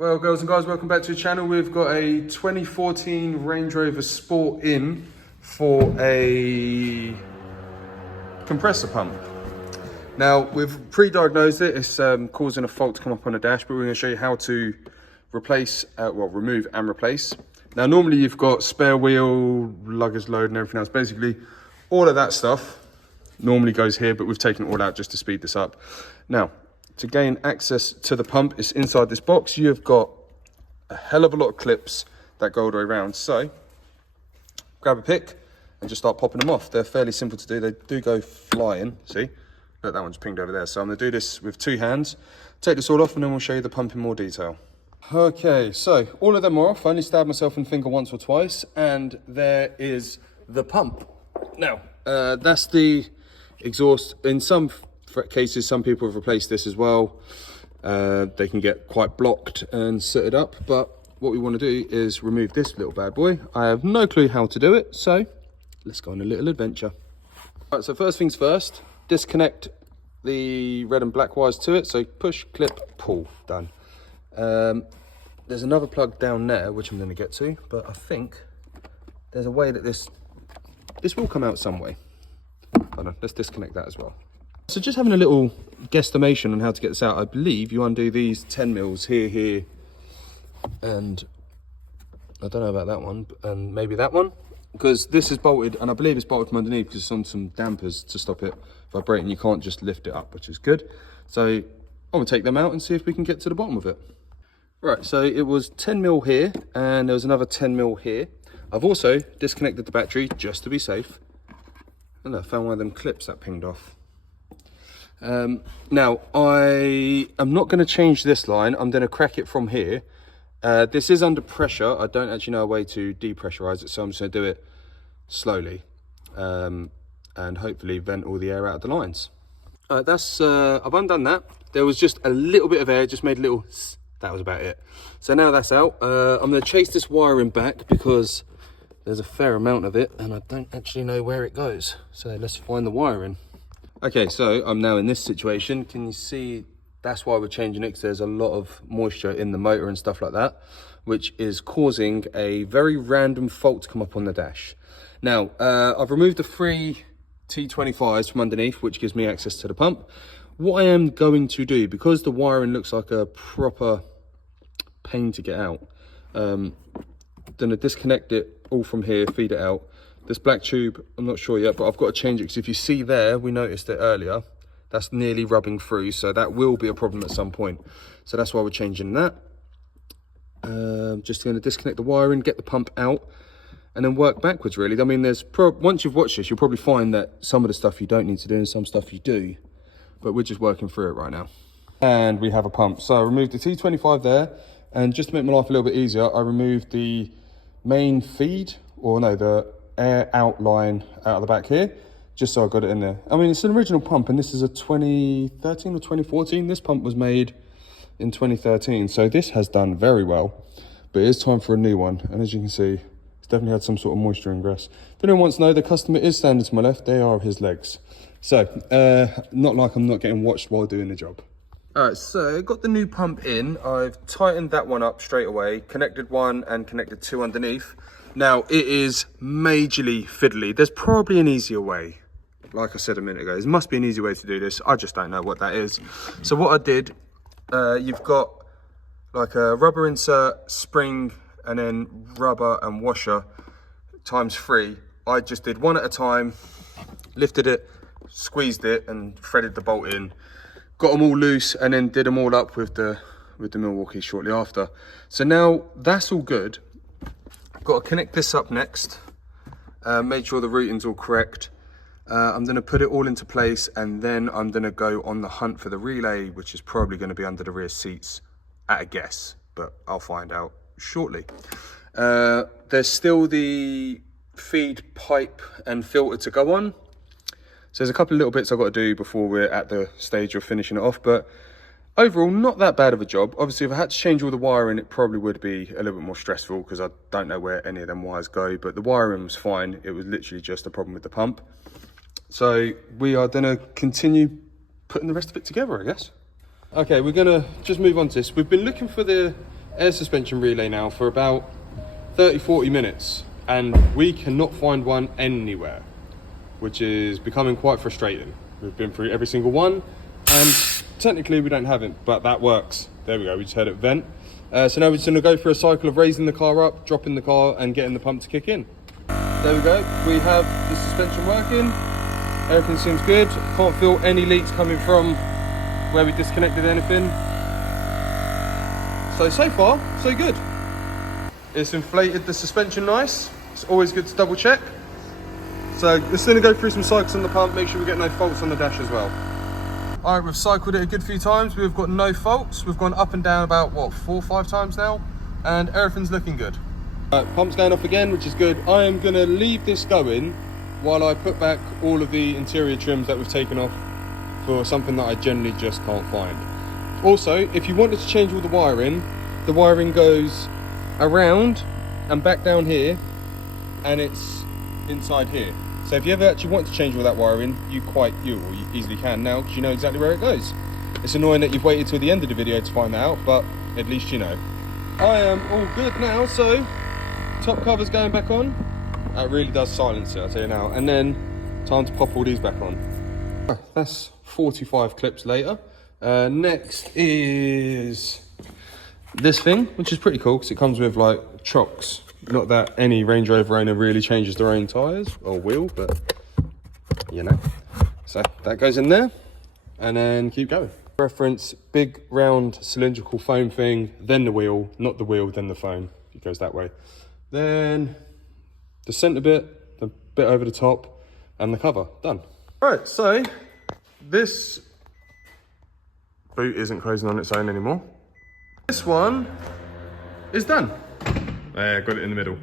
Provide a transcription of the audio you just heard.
Well, girls and guys, welcome back to the channel. We've got a 2014 Range Rover Sport in for a compressor pump. Now, we've pre-diagnosed it. It's causing a fault to come up on the dash, but we're going to show you how to replace, remove and replace. Now, normally you've got spare wheel, luggage load and everything else. Basically, all of that stuff normally goes here, but we've taken it all out just to speed this up. Now, to gain access to the pump, it's inside this box. You've got a hell of a lot of clips that go all the way around. So, grab a pick and just start popping them off. They're fairly simple to do. They do go flying, see? Look, that one's pinged over there. So I'm gonna do this with two hands. Take this all off and then we'll show you the pump in more detail. Okay, so all of them are off. I only stabbed myself in the finger once or twice, and there is the pump. Now, that's the exhaust. In some cases, some people have replaced this as well. They can get quite blocked and sooted up, but what we want to do is remove this little bad boy. I have no clue how to do it, so let's go on a little adventure. All right, so first things first, disconnect the red and black wires to it. So push, clip, pull, done. There's another plug down there, which I'm going to get to, but I think there's a way that this will come out some way. Hold on, let's disconnect that as well. So just having a little guesstimation on how to get this out, I believe you undo these 10 mils here, and I don't know about that one, and maybe that one, because this is bolted, and I believe it's bolted from underneath because it's on some dampers to stop it vibrating. You can't just lift it up, which is good. So I'm gonna take them out and see if we can get to the bottom of it. Right, so it was 10 mil here, and there was another 10 mil here. I've also disconnected the battery just to be safe, and I found one of them clips that pinged off. Now, I am not going to change this line. I'm going to crack it from here. This is under pressure. I don't actually know a way to depressurize it, so I'm just going to do it slowly and hopefully vent all the air out of the lines. That's I've undone that. There was just a little bit of air, just made a little, that was about it. So now that's out. I'm going to chase this wiring back because there's a fair amount of it and I don't actually know where it goes. So let's find the wiring. Okay, so I'm now in this situation. Can you see? That's why we're changing it, because there's a lot of moisture in the motor and stuff like that, which is causing a very random fault to come up on the dash. Now, I've removed the three T25s from underneath, which gives me access to the pump. What I am going to do, because the wiring looks like a proper pain to get out, I'm gonna disconnect it all from here, feed it out. This black tube, I'm not sure yet, but I've got to change it, because if you see there, we noticed it earlier, that's nearly rubbing through, so that will be a problem at some point. So that's why we're changing that. Just going to disconnect the wiring, get the pump out, and then work backwards, really. I mean, once you've watched this, you'll probably find that some of the stuff you don't need to do and some stuff you do, but we're just working through it right now. And we have a pump. So I removed the T25 there, and just to make my life a little bit easier, I removed the main feed, or no, the air outline out of the back here, just so I got it in there. I mean, it's an original pump, and this is a 2013 or 2014. This pump was made in 2013, so this has done very well, but it is time for a new one. And as you can see, it's definitely had some sort of moisture ingress. If anyone wants to know, the customer is standing to my left. They are his legs. So not like I'm not getting watched while doing the job. All right, so I got the new pump in. I've tightened that one up straight away, connected one and connected two underneath. Now, it is majorly fiddly. There's probably an easier way. Like I said a minute ago, there must be an easy way to do this. I just don't know what that is. So what I did, you've got like a rubber insert, spring, and then rubber and washer ×3. I just did one at a time, lifted it, squeezed it, and threaded the bolt in. Got them all loose, and then did them all up with the Milwaukee shortly after. So now that's all good. Got to connect this up next, make sure the routing's all correct. I'm going to put it all into place, and then I'm going to go on the hunt for the relay, which is probably going to be under the rear seats at a guess, but I'll find out shortly. There's still the feed pipe and filter to go on. So there's a couple of little bits I've got to do before we're at the stage of finishing it off, but overall, not that bad of a job. Obviously, if I had to change all the wiring, it probably would be a little bit more stressful because I don't know where any of them wires go, but the wiring was fine. It was literally just a problem with the pump. So we are going to continue putting the rest of it together, I guess. Okay, we're going to just move on to this. We've been looking for the air suspension relay now for about 30-40 minutes, and we cannot find one anywhere, which is becoming quite frustrating. We've been through every single one, and technically we don't have it, but that works. There we go, we just heard it vent. So now we're just gonna go through a cycle of raising the car up, dropping the car, and getting the pump to kick in. There we go, we have the suspension working. Everything seems good. Can't feel any leaks coming from where we disconnected anything. So far, so good. It's inflated the suspension nice. It's always good to double check. So just gonna go through some cycles on the pump, make sure we get no faults on the dash as well. All right, we've cycled it a good few times. We've got no faults. We've gone up and down about, what, 4 or 5 times now? And everything's looking good. Pump's going off again, which is good. I am gonna leave this going while I put back all of the interior trims that we've taken off for something that I generally just can't find. Also, if you wanted to change all the wiring goes around and back down here, and it's inside here. So if you ever actually want to change all that wiring, you easily can now, because you know exactly where it goes. It's annoying that you've waited till the end of the video to find that out, but at least you know. I am all good now, so top cover's going back on. That really does silence it, I'll tell you now. And then time to pop all these back on. That's 45 clips later. Next is this thing, which is pretty cool because it comes with like chocks. Not that any Range Rover owner really changes their own tyres or wheel, but you know. So that goes in there, and then keep going. Reference, big round cylindrical foam thing, then the wheel, not the wheel, then the foam. It goes that way. Then the centre bit, the bit over the top, and the cover, done. Right, so this boot isn't closing on its own anymore. This one is done. Got it in the middle.